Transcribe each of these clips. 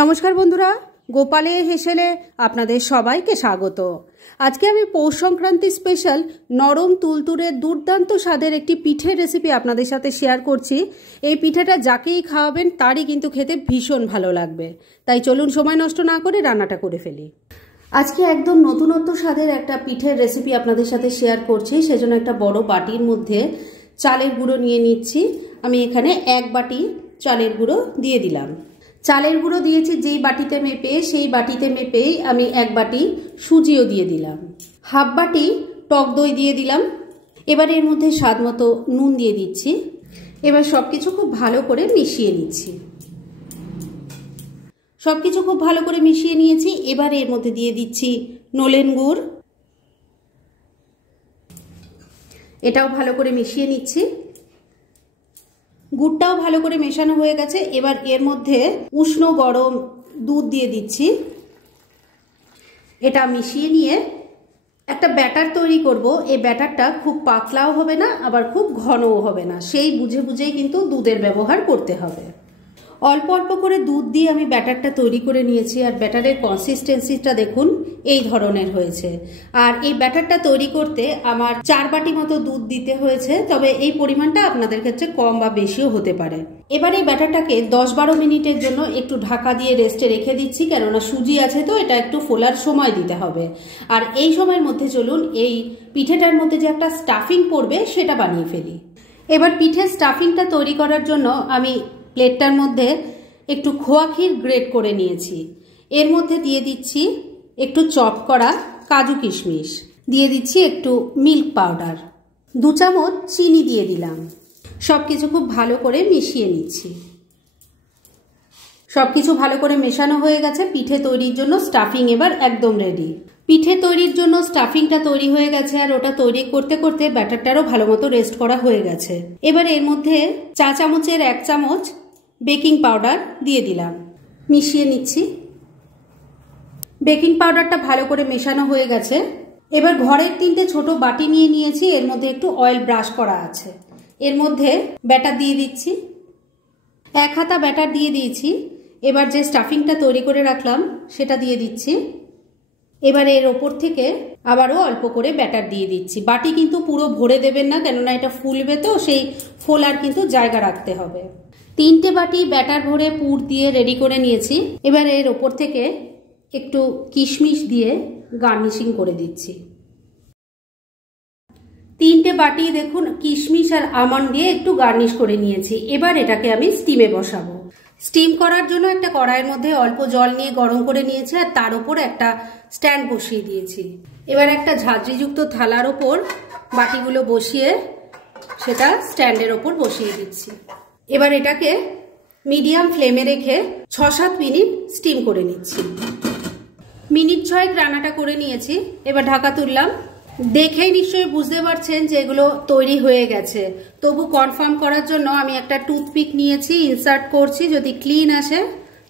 নমস্কার বন্ধুরা, গোপালে হেসেলে আপনাদের সবাইকে স্বাগত। আজকে আমি পৌষ সংক্রান্তি স্পেশাল নরম তুলতুলে দুর্দান্ত স্বাদের একটি পিঠের রেসিপি আপনাদের সাথে শেয়ার করছি। এই পিঠেটা যাকেই খাওয়াবেন তারই কিন্তু খেতে ভীষণ ভালো লাগবে। তাই চলুন সময় নষ্ট না করে রান্নাটা করে ফেলি। আজকে একদম নতুনত্ব স্বাদের একটা পিঠের রেসিপি আপনাদের সাথে শেয়ার করছি। সেজন্য একটা বড় বাটির মধ্যে চালের গুঁড়ো নিয়ে নিচ্ছি। আমি এখানে 1 বাটি চালের গুঁড়ো দিয়ে দিলাম। চালের গুঁড়ো দিয়েছি যেই বাটিতে মেপে, সেই বাটিতে মেপেই আমি 1 বাটি সুজিও দিয়ে দিলাম। হাফ বাটি টক দই দিয়ে দিলাম। এবার এর মধ্যে স্বাদ মতো নুন দিয়ে দিচ্ছি। এবার সবকিছু খুব ভালো করে মিশিয়ে নিচ্ছি। সবকিছু খুব ভালো করে মিশিয়ে নিয়েছি। এবার এর মধ্যে দিয়ে দিচ্ছি নলেন গুড়। এটাও ভালো করে মিশিয়ে নিচ্ছি। গুড়টাও ভালো করে মেশানো হয়ে গেছে। এবার এর মধ্যে উষ্ণ গরম দুধ দিয়ে দিচ্ছি। এটা মিশিয়ে নিয়ে একটা ব্যাটার তৈরি করব। এই ব্যাটারটা খুব পাতলাও হবে না, আবার খুব ঘনও হবে না, সেই বুঝে বুঝেই কিন্তু দুধের ব্যবহার করতে হবে। অল্প অল্প করে দুধ দিয়ে আমি ব্যাটারটা তৈরি করে নিয়েছি। আর ব্যাটারের কনসিস্টেন্সিটা দেখুন এই ধরনের হয়েছে। আর এই ব্যাটারটা তৈরি করতে আমার 4 বাটি মতো দুধ দিতে হয়েছে, তবে এই পরিমাণটা আপনাদের ক্ষেত্রে কম বা বেশিও হতে পারে। এবার এই ব্যাটারটাকে 10-12 মিনিটের জন্য একটু ঢাকা দিয়ে রেস্টে রেখে দিচ্ছি, কেননা সুজি আছে তো এটা একটু ফোলার সময় দিতে হবে। আর এই সময়ের মধ্যে চলুন এই পিঠেটার মধ্যে যে একটা স্টাফিং পড়বে সেটা বানিয়ে ফেলি। এবার পিঠের স্টাফিংটা তৈরি করার জন্য আমি প্লেটটার মধ্যে একটু খোয়া ক্ষীর গ্রেট করে নিয়েছি। এর মধ্যে দিয়ে দিচ্ছি একটু চপ করা কাজু কিশমিশ, দিয়ে দিচ্ছি একটু মিল্ক পাউডার, 2 চামচ চিনি দিয়ে দিলাম। সবকিছু খুব ভালো করে মিশিয়ে নিচ্ছি। সবকিছু ভালো করে মেশানো হয়ে গেছে। পিঠে তৈরির জন্য স্টাফিং এবার একদম রেডি। পিঠে তৈরির জন্য স্টাফিংটা তৈরি হয়ে গেছে, আর ওটা তৈরি করতে করতে ব্যাটারটারও ভালো মতো রেস্ট করা হয়ে গেছে। এবার এর মধ্যে চা চামচের 1 চামচ বেকিং পাউডার দিয়ে দিলাম। মিশিয়ে নিচ্ছি। বেকিং পাউডারটা ভালো করে মেশানো হয়ে গেছে। এবার ঘরের 3টে ছোট বাটি নিয়ে নিয়েছি। এর মধ্যে একটু অয়েল ব্রাশ করা আছে। এর মধ্যে ব্যাটার দিয়ে দিচ্ছি। 1 হাতা ব্যাটার দিয়ে দিয়েছি। এবার যে স্টাফিংটা তৈরি করে রাখলাম সেটা দিয়ে দিচ্ছি। এবার এর ওপর থেকে আবারও অল্প করে ব্যাটার দিয়ে দিচ্ছি। বাটি কিন্তু পুরো ভরে দেবেন না, কেননা এটা ফুলবে তো, সেই ফোলার কিন্তু জায়গা রাখতে হবে। 3টে বাটি ব্যাটার ভরে পুর দিয়ে রেডি করে নিয়েছি। এবার এর ওপর থেকে একটু কিশমিশ দিয়ে গার্নিশিং করে দিচ্ছি। 3টে বাটি দেখুন কিশমিশ আর আমন্ড দিয়ে একটু গার্নিশ করে নিয়েছি। এবার এটাকে আমি স্টিমে বসাবো। স্টিম করার জন্য একটা কড়াইয়ের মধ্যে অল্প জল নিয়ে গরম করে নিয়েছি, আর তার উপর একটা স্ট্যান্ড বসিয়ে দিয়েছি। এবার একটা ঝাঁঝরিযুক্ত থালার ওপর বাটিগুলো বসিয়ে সেটা স্ট্যান্ডের ওপর বসিয়ে দিচ্ছি। এবার এটাকে মিডিয়াম ফ্লেমে রেখে 6-7 মিনিট স্টিম করে নিচ্ছি। মিনিট 6 রান্নাটা করে নিয়েছি। এবার ঢাকা তুললাম। দেখেই নিশ্চয়ই বুঝতে পারছেন যে এগুলো তৈরি হয়ে গেছে। তবু কনফার্ম করার জন্য আমি একটা টুথপিক নিয়েছি, ইনসার্ট করছি। যদি ক্লিন আসে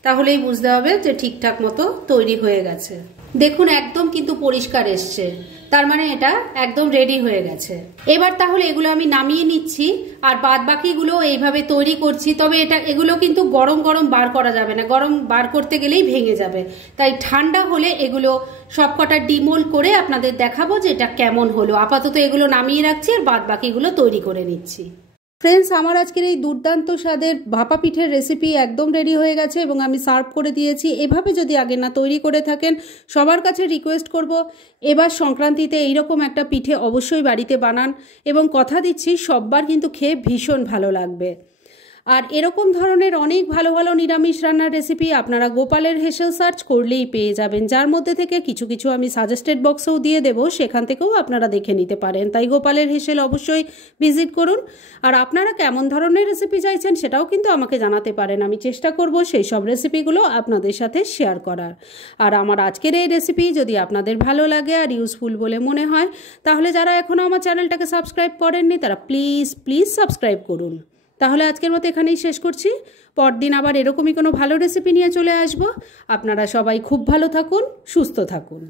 তাহলেই বুঝতে হবে যে ঠিকঠাক মতো তৈরি হয়ে গেছে। দেখুন একদম কিন্তু পরিষ্কার এসছে, তার মানে এটা একদম রেডি হয়ে গেছে। এবার তাহলে এগুলো আমি নামিয়ে নিচ্ছি, আর বাদ বাকিগুলো এইভাবে তৈরি করছি। তবে এগুলো কিন্তু গরম গরম বার করা যাবে না, গরম বার করতে গেলেই ভেঙে যাবে। তাই ঠান্ডা হলে এগুলো সবকটা ডিমোল্ড করে আপনাদের দেখাবো যে এটা কেমন হলো। আপাতত এগুলো নামিয়ে রাখছি, আর বাদ বাকিগুলো তৈরি করে নিচ্ছি। ফ্রেন্ডস, আমার আজকের এই দুর্দান্ত স্বাদের ভাপা পিঠের রেসিপি একদম রেডি হয়ে গেছে এবং আমি সার্ভ করে দিয়েছি। এভাবে যদি আগে না তৈরি করে থাকেন, সবার কাছে রিকোয়েস্ট করব এবার সংক্রান্তিতে এইরকম একটা পিঠে অবশ্যই বাড়িতে বানান, এবং কথা দিচ্ছি সববার কিন্তু খেয়ে ভীষণ ভালো লাগবে। আর এরকম ধরনের অনেক ভালো ভালো নিরামিষ রান্নার রেসিপি আপনারা গোপালের হেসেল সার্চ করলেই পেয়ে যাবেন, যার মধ্যে থেকে কিছু কিছু আমি সাজেস্টেড বক্সেও দিয়ে দেবো, সেখান থেকেও আপনারা দেখে নিতে পারেন। তাই গোপালের হেসেল অবশ্যই ভিজিট করুন। আর আপনারা কেমন ধরনের রেসিপি চাইছেন সেটাও কিন্তু আমাকে জানাতে পারেন। আমি চেষ্টা করব সেই সব রেসিপিগুলো আপনাদের সাথে শেয়ার করার। আর আমার আজকের এই রেসিপি যদি আপনাদের ভালো লাগে আর ইউজফুল বলে মনে হয়, তাহলে যারা এখনও আমার চ্যানেলটাকে সাবস্ক্রাইব করেননি তারা প্লিজ সাবস্ক্রাইব করুন। তাহলে আজকের মতো এখানেই শেষ করছি। পরদিন আবার এরকমই কোনো ভালো রেসিপি নিয়ে চলে আসব। আপনারা সবাই খুব ভালো থাকুন, সুস্থ থাকুন।